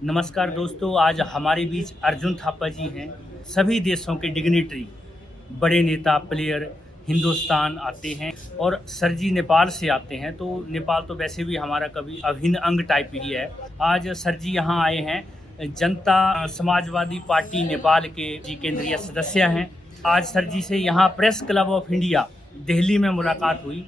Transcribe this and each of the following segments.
नमस्कार दोस्तों, आज हमारे बीच अर्जुन थापा जी हैं। सभी देशों के डिग्निटरी, बड़े नेता, प्लेयर हिंदुस्तान आते हैं और सर जी नेपाल से आते हैं। तो नेपाल तो वैसे भी हमारा कभी अभिन्न अंग टाइप ही है। आज सर जी यहाँ आए हैं। जनता समाजवादी पार्टी नेपाल के जी केंद्रीय सदस्य हैं। आज सर जी से यहाँ press club of India Delhi में मुलाकात हुई।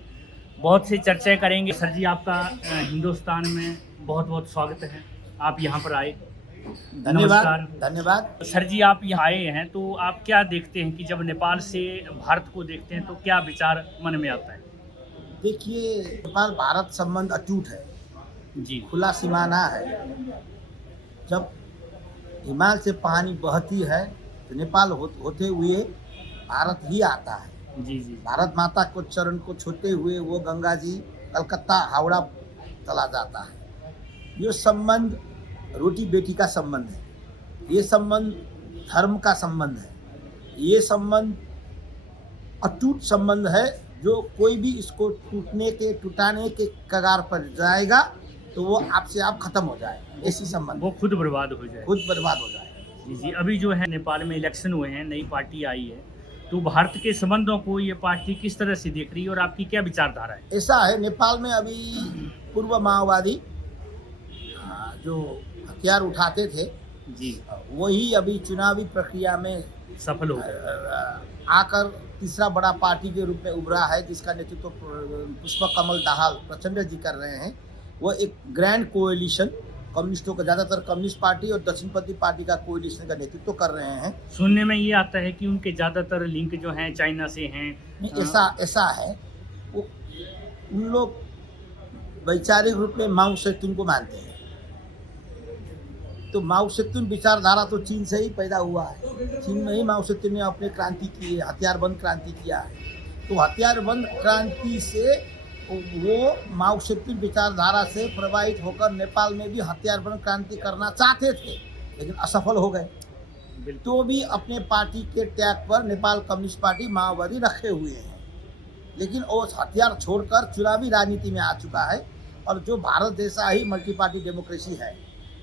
बहुत सी चर्चाएं करेंगे। सर जी, आपका हिंदुस्तान में बहुत बहुत स्वागत है। आप यहाँ पर आए। धन्यवाद। नमस्कार धन्यवाद। सर जी, आप यहाँ आए हैं तो आप क्या देखते हैं कि जब नेपाल से भारत को देखते हैं तो क्या विचार मन में आता है? देखिए, नेपाल भारत संबंध अटूट है, जी खुला सीमाना है। जब हिमालय से पानी बहती है तो नेपाल होते हुए भारत ही आता है। जी जी भारत माता को चरण को छूते हुए वो गंगा जी कलकत्ता हावड़ा चला जाता है। ये संबंध रोटी बेटी का संबंध है, ये संबंध धर्म का संबंध है, ये संबंध अटूट संबंध है। जो कोई भी इसको टूटाने के कगार पर जाएगा तो वो आपसे आप खत्म हो जाएगा। ऐसी संबंध वो खुद बर्बाद हो जाए। खुद बर्बाद हो जाएगा। जी जी, अभी जो है नेपाल में इलेक्शन हुए हैं, नई पार्टी आई है, तो भारत के संबंधों को ये पार्टी किस तरह से देख रही है और आपकी क्या विचारधारा है? ऐसा है, नेपाल में अभी पूर्व माओवादी जो हथियार उठाते थे जी, वही अभी चुनावी प्रक्रिया में सफल हो गए। आकर तीसरा बड़ा पार्टी के रूप में उभरा है, जिसका नेतृत्व पुष्प कमल दाहाल प्रचंड जी कर रहे हैं। वो एक ग्रैंड कोएलिशन, कम्युनिस्टों का, ज़्यादातर कम्युनिस्ट पार्टी और दक्षिणपंथी पार्टी का कोएलिशन का नेतृत्व कर रहे हैं। सुनने में ये आता है कि उनके ज़्यादातर लिंक जो हैं चाइना से हैं। ऐसा है, वो उन लोग वैचारिक रूप में माओ सेतुंग को मानते हैं। तो माओ सेतुंग विचारधारा तो चीन से ही पैदा हुआ है। चीन में ही माओ सेतुंग ने अपने क्रांति की है, हथियारबंद क्रांति किया है। तो हथियारबंद क्रांति से वो माओ सेतुंग विचारधारा से प्रभावित होकर नेपाल में भी हथियारबंद क्रांति करना चाहते थे, लेकिन असफल हो गए। तो भी अपने पार्टी के त्याग पर नेपाल कम्युनिस्ट पार्टी माओवादी रखे हुए हैं, लेकिन वो हथियार छोड़कर चुनावी राजनीति में आ चुका है। और जो भारत जैसा ही मल्टी पार्टी डेमोक्रेसी है।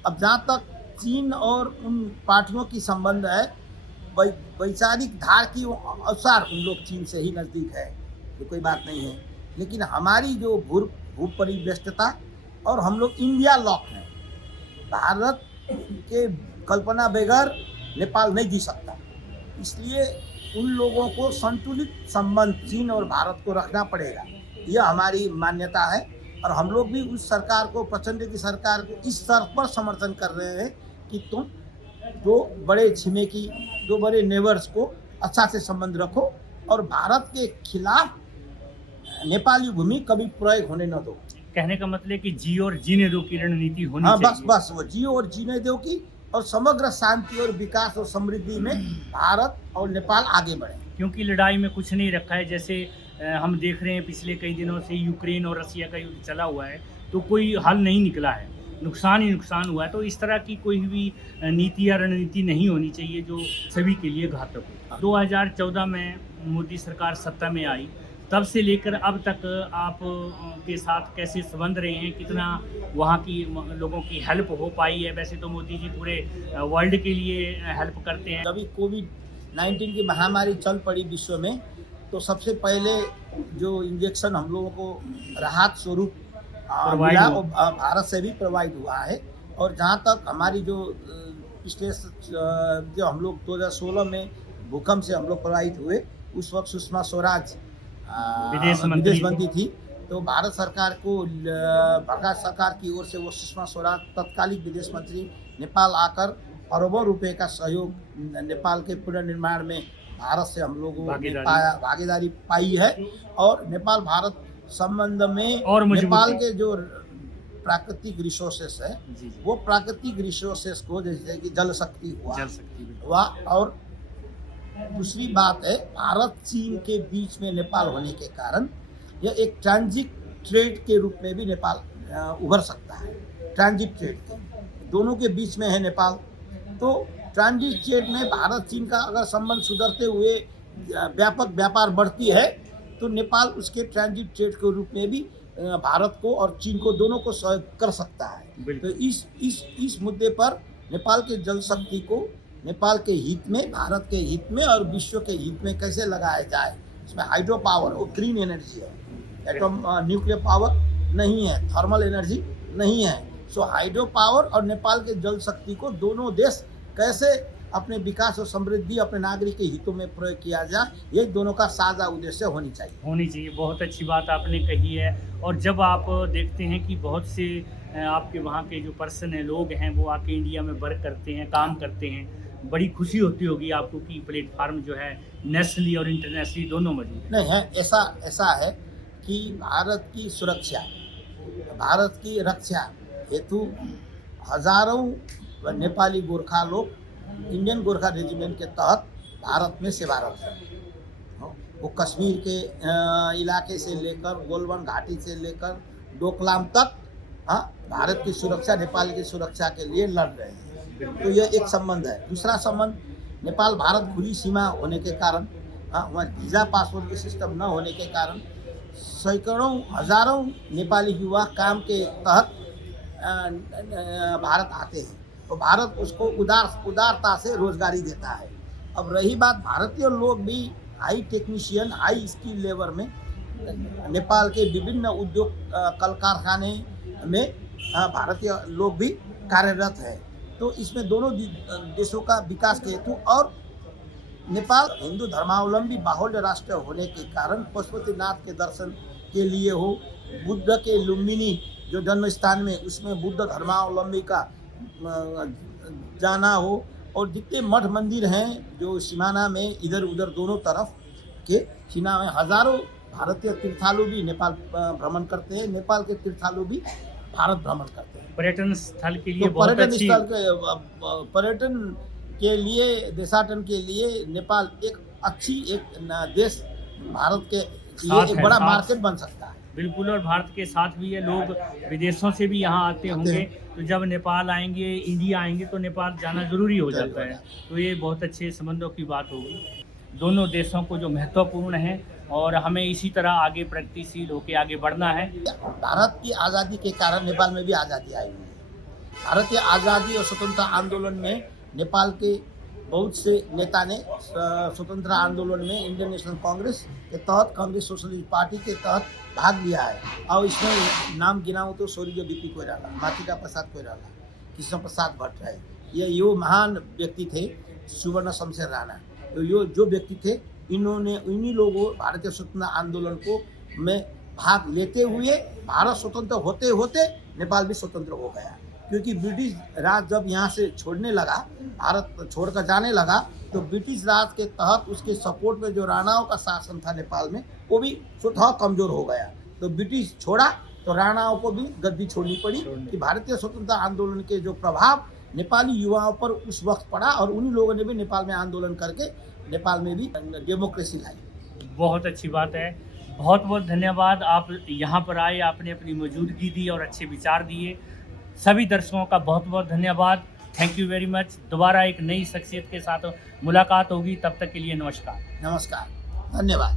अब जहाँ तक चीन और उन पार्टियों की संबंध है, वैचारिक धार की अनुसार उन लोग चीन से ही नज़दीक है, ये कोई बात नहीं है। लेकिन हमारी जो भू परिव्यस्तता और हम लोग इंडिया लॉक हैं, भारत के कल्पना बगैर नेपाल नहीं जी सकता। इसलिए उन लोगों को संतुलित संबंध चीन और भारत को रखना पड़ेगा, यह हमारी मान्यता है। और हम लोग भी उस सरकार को, प्रचंड की सरकार को इस स्तर पर समर्थन कर रहे हैं कि तुम दो बड़े छिमेकी, दो बड़े नेबर्स को अच्छा से संबंध रखो और भारत के खिलाफ नेपाली भूमि कभी प्रयोग होने न दो। कहने का मतलब कि जी और जीने दो की रणनीति होनी हाँ, चाहिए। बस वो जियो और जीने दो की, और समग्र शांति और विकास और समृद्धि में भारत और नेपाल आगे बढ़े। क्योंकि लड़ाई में कुछ नहीं रखा है। जैसे हम देख रहे हैं पिछले कई दिनों से यूक्रेन और रसिया का युद्ध चला हुआ है, तो कोई हल नहीं निकला है, नुकसान ही नुकसान हुआ है। तो इस तरह की कोई भी नीति या रणनीति नहीं होनी चाहिए जो सभी के लिए घातक हो। 2014 में मोदी सरकार सत्ता में आई, तब से लेकर अब तक आप के साथ कैसे संबंध रहे हैं? कितना वहाँ की लोगों की हेल्प हो पाई है? वैसे तो मोदी जी पूरे वर्ल्ड के लिए हेल्प करते हैं। अभी कोविड-19 की महामारी चल पड़ी विश्व में, तो सबसे पहले जो इंजेक्शन हम लोगों को राहत स्वरूप मिला वो भारत से भी प्रोवाइड हुआ है। और जहाँ तक हमारी जो पिछले जो हम लोग 2016 में भूकंप से हम लोग प्रभावित हुए, उस वक्त सुषमा स्वराज विदेश मंत्री थी। तो भारत सरकार की ओर से वो सुषमा स्वराज तत्कालिक विदेश मंत्री नेपाल आकर अरबों रुपए का सहयोग नेपाल के पुनर्निर्माण में भारत से हम लोगों ने भागीदारी पाई है। और नेपाल भारत संबंध में और नेपाल के जो प्राकृतिक रिसोर्सेस है, वो प्राकृतिक रिसोर्सेस को, जैसे कि जल शक्ति हुआ, और दूसरी बात है भारत चीन के बीच में नेपाल होने के कारण यह एक ट्रांजिट ट्रेड के रूप में भी नेपाल उभर सकता है। ट्रांजिट ट्रेड के दोनों के बीच में है नेपाल। तो ट्रांजिट ट्रेड में भारत चीन का अगर संबंध सुधरते हुए व्यापक व्यापार बढ़ती है तो नेपाल उसके ट्रांजिट ट्रेड के रूप में भी भारत को और चीन को दोनों को सहयोग कर सकता है। तो बिल्कुल। इस मुद्दे पर नेपाल के जल शक्ति को नेपाल के हित में, भारत के हित में और विश्व के हित में कैसे लगाया जाए। इसमें हाइड्रो पावर वो ग्रीन एनर्जी है, एटम न्यूक्लियर पावर नहीं है, थर्मल एनर्जी नहीं है। सो हाइड्रो पावर और नेपाल के जल शक्ति को दोनों देश कैसे अपने विकास और समृद्धि अपने नागरिक के हितों में प्रयोग किया जाए, ये दोनों का साझा उद्देश्य होनी चाहिए। बहुत अच्छी बात आपने कही है। और जब आप देखते हैं कि बहुत से आपके वहाँ के जो पर्सन हैं, लोग हैं, वो आके इंडिया में वर्क करते हैं, काम करते हैं, बड़ी खुशी होती होगी आपको कि प्लेटफार्म जो है नेशनली और इंटरनेशनली दोनों मौजूद है। नहीं है, ऐसा है कि भारत की सुरक्षा, भारत की रक्षा हेतु हजारों नेपाली गोरखा लोग इंडियन गोरखा रेजिमेंट के तहत भारत में सेवारत है। वो कश्मीर के इलाके से लेकर गोलवन घाटी से लेकर डोकलाम तक भारत की सुरक्षा, नेपाल की सुरक्षा के लिए लड़ रहे हैं। तो यह एक संबंध है। दूसरा संबंध, नेपाल भारत खुली सीमा होने के कारण, वहाँ वीज़ा पासपोर्ट के सिस्टम न होने के कारण सैकड़ों हजारों नेपाली युवा काम के तहत भारत आते हैं। तो भारत उसको उदारता से रोजगारी देता है। अब रही बात, भारतीय लोग भी high technician, high skill labour में नेपाल के विभिन्न उद्योग कल कारखाने में भारतीय लोग भी कार्यरत हैं। तो इसमें दोनों देशों का विकास के हेतु, और नेपाल हिंदू धर्मावलंबी बाहुल्य राष्ट्र होने के कारण पशुपतिनाथ के दर्शन के लिए हो, बुद्ध के लुम्बिनी जो जन्म स्थान में, उसमें बुद्ध धर्मावलंबी का जाना हो, और जितने मठ मंदिर हैं जो सीमाना में इधर उधर दोनों तरफ के सीमा में, हजारों भारतीय तीर्थालु भी नेपाल भ्रमण करते हैं, नेपाल के तीर्थालु भी भारत भ्रमण करते हैं। पर्यटन स्थल के लिए तो बहुत अच्छी, पर्यटन के लिए, देशाटन के लिए नेपाल एक देश भारत के लिए एक बड़ा मार्केट बन सकता है। बिल्कुल। और भारत के साथ भी ये लोग विदेशों से भी यहाँ आते होंगे, तो जब नेपाल आएंगे, इंडिया आएंगे, तो नेपाल जाना जरूरी हो जाता है। तो ये बहुत अच्छे संबंधों की बात होगी दोनों देशों को, जो महत्वपूर्ण है, और हमें इसी तरह आगे प्रगतिशील होकर आगे बढ़ना है। भारत की आज़ादी के कारण नेपाल में भी आज़ादी आई हुई है। भारत की आज़ादी और स्वतंत्रता आंदोलन में नेपाल के बहुत से नेता ने स्वतंत्रता आंदोलन में इंडियन नेशनल कांग्रेस के तहत, कांग्रेस सोशलिस्ट पार्टी के तहत भाग लिया है। और इसमें नाम गिनाऊँ तो स्वर्गीय बीपी कोइराला, माथिका प्रसाद कोइराला, कृष्ण प्रसाद भट्टराई, ये महान व्यक्ति थे, सुवर्ण शमशेर राणा, तो ये जो व्यक्ति थे, इन्हीं लोगों भारतीय स्वतंत्रता आंदोलन को में भाग लेते हुए भारत स्वतंत्र होते होते नेपाल भी स्वतंत्र हो गया। क्योंकि ब्रिटिश राज जब यहाँ से छोड़ने लगा, भारत छोड़कर जाने लगा, तो ब्रिटिश राज के तहत उसके सपोर्ट में जो राणाओं का शासन था नेपाल में, वो भी स्वतः कमजोर हो गया। तो ब्रिटिश छोड़ा तो राणाओं को भी गद्दी छोड़नी पड़ी कि भारतीय स्वतंत्रता आंदोलन के जो प्रभाव नेपाली युवाओं पर उस वक्त पड़ा, और उन्हीं लोगों ने भी नेपाल में आंदोलन करके नेपाल में भी डेमोक्रेसी लाई। बहुत अच्छी बात है। बहुत बहुत धन्यवाद, आप यहाँ पर आए, आपने अपनी मौजूदगी दी और अच्छे विचार दिए। सभी दर्शकों का बहुत बहुत धन्यवाद। Thank you very much. दोबारा एक नई शख्सियत के साथ मुलाकात होगी, तब तक के लिए नमस्कार। नमस्कार, धन्यवाद।